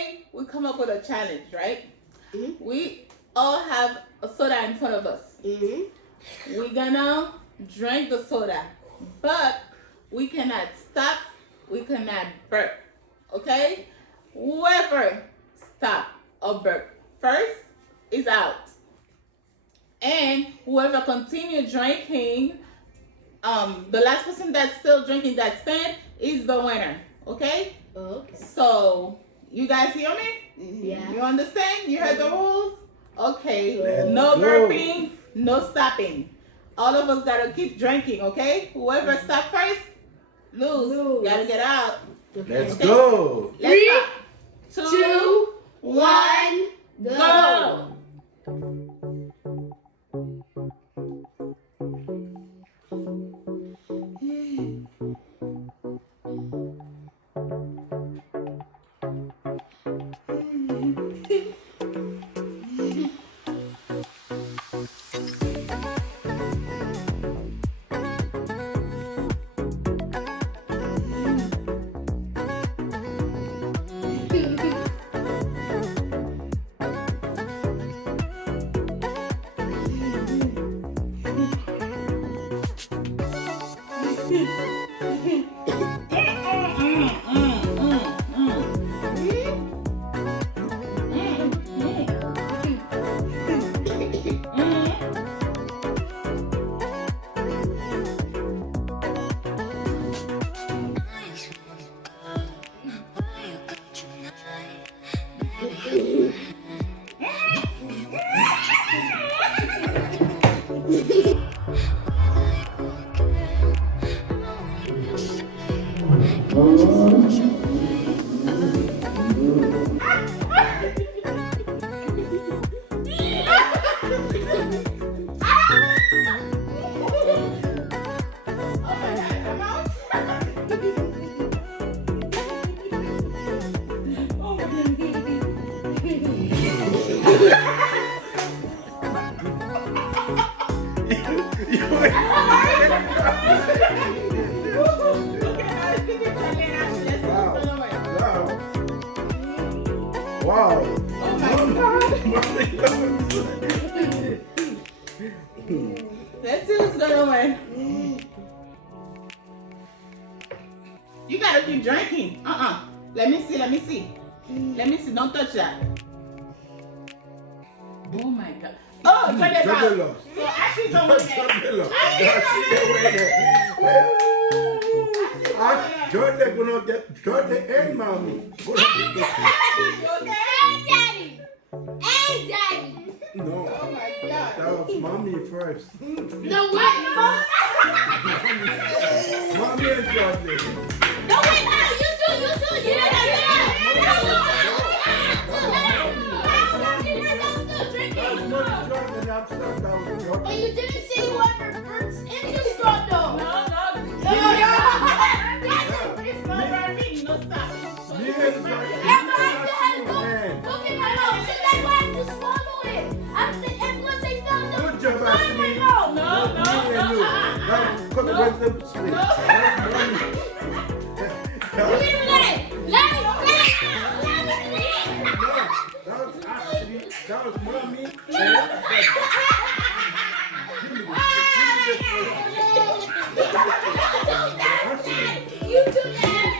today we come up with a challenge, right? We all have a soda in front of us. We're gonna drink the soda, but we cannot stop, we cannot burp, okay? Whoever stop or burp first is out. And whoever continue drinking, the last person that's still drinking that stand is the winner, okay? Okay. So, you guys hear me? Yeah. You understand? You heard the rules? Okay. Let's No go. burping, no stopping. All of us gotta keep drinking, okay? Whoever stop first, lose. Gotta get out. Let's Okay. go. Let's stop. 2, 1, go. Wow. Oh my God. Let's see who's gonna win. You gotta keep drinking. Let me see. Let me see. Don't touch that. Oh my God. Oh, drink it out. So Ashley's the winner. Jordan gonna get Jordan and mommy. And daddy. No. Oh my God. That was mommy first. No, what? Mommy and Jordan. No, wait, no, you two. But you didn't say whoever burps into the straw, though. No. It's no burping, no stop. Yeah, but I still had to look in my mouth. So that's why I have to swallow it. And plus they still have to Good job, swallow my Ashley. mouth. No. Come on, where's the sleep? No. Let it. That was mommy. You do that.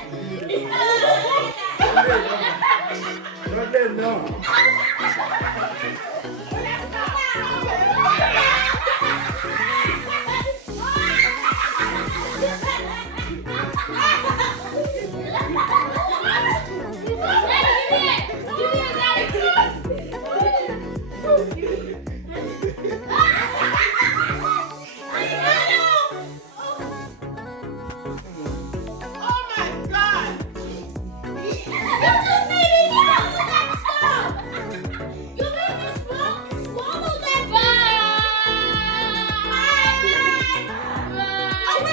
No.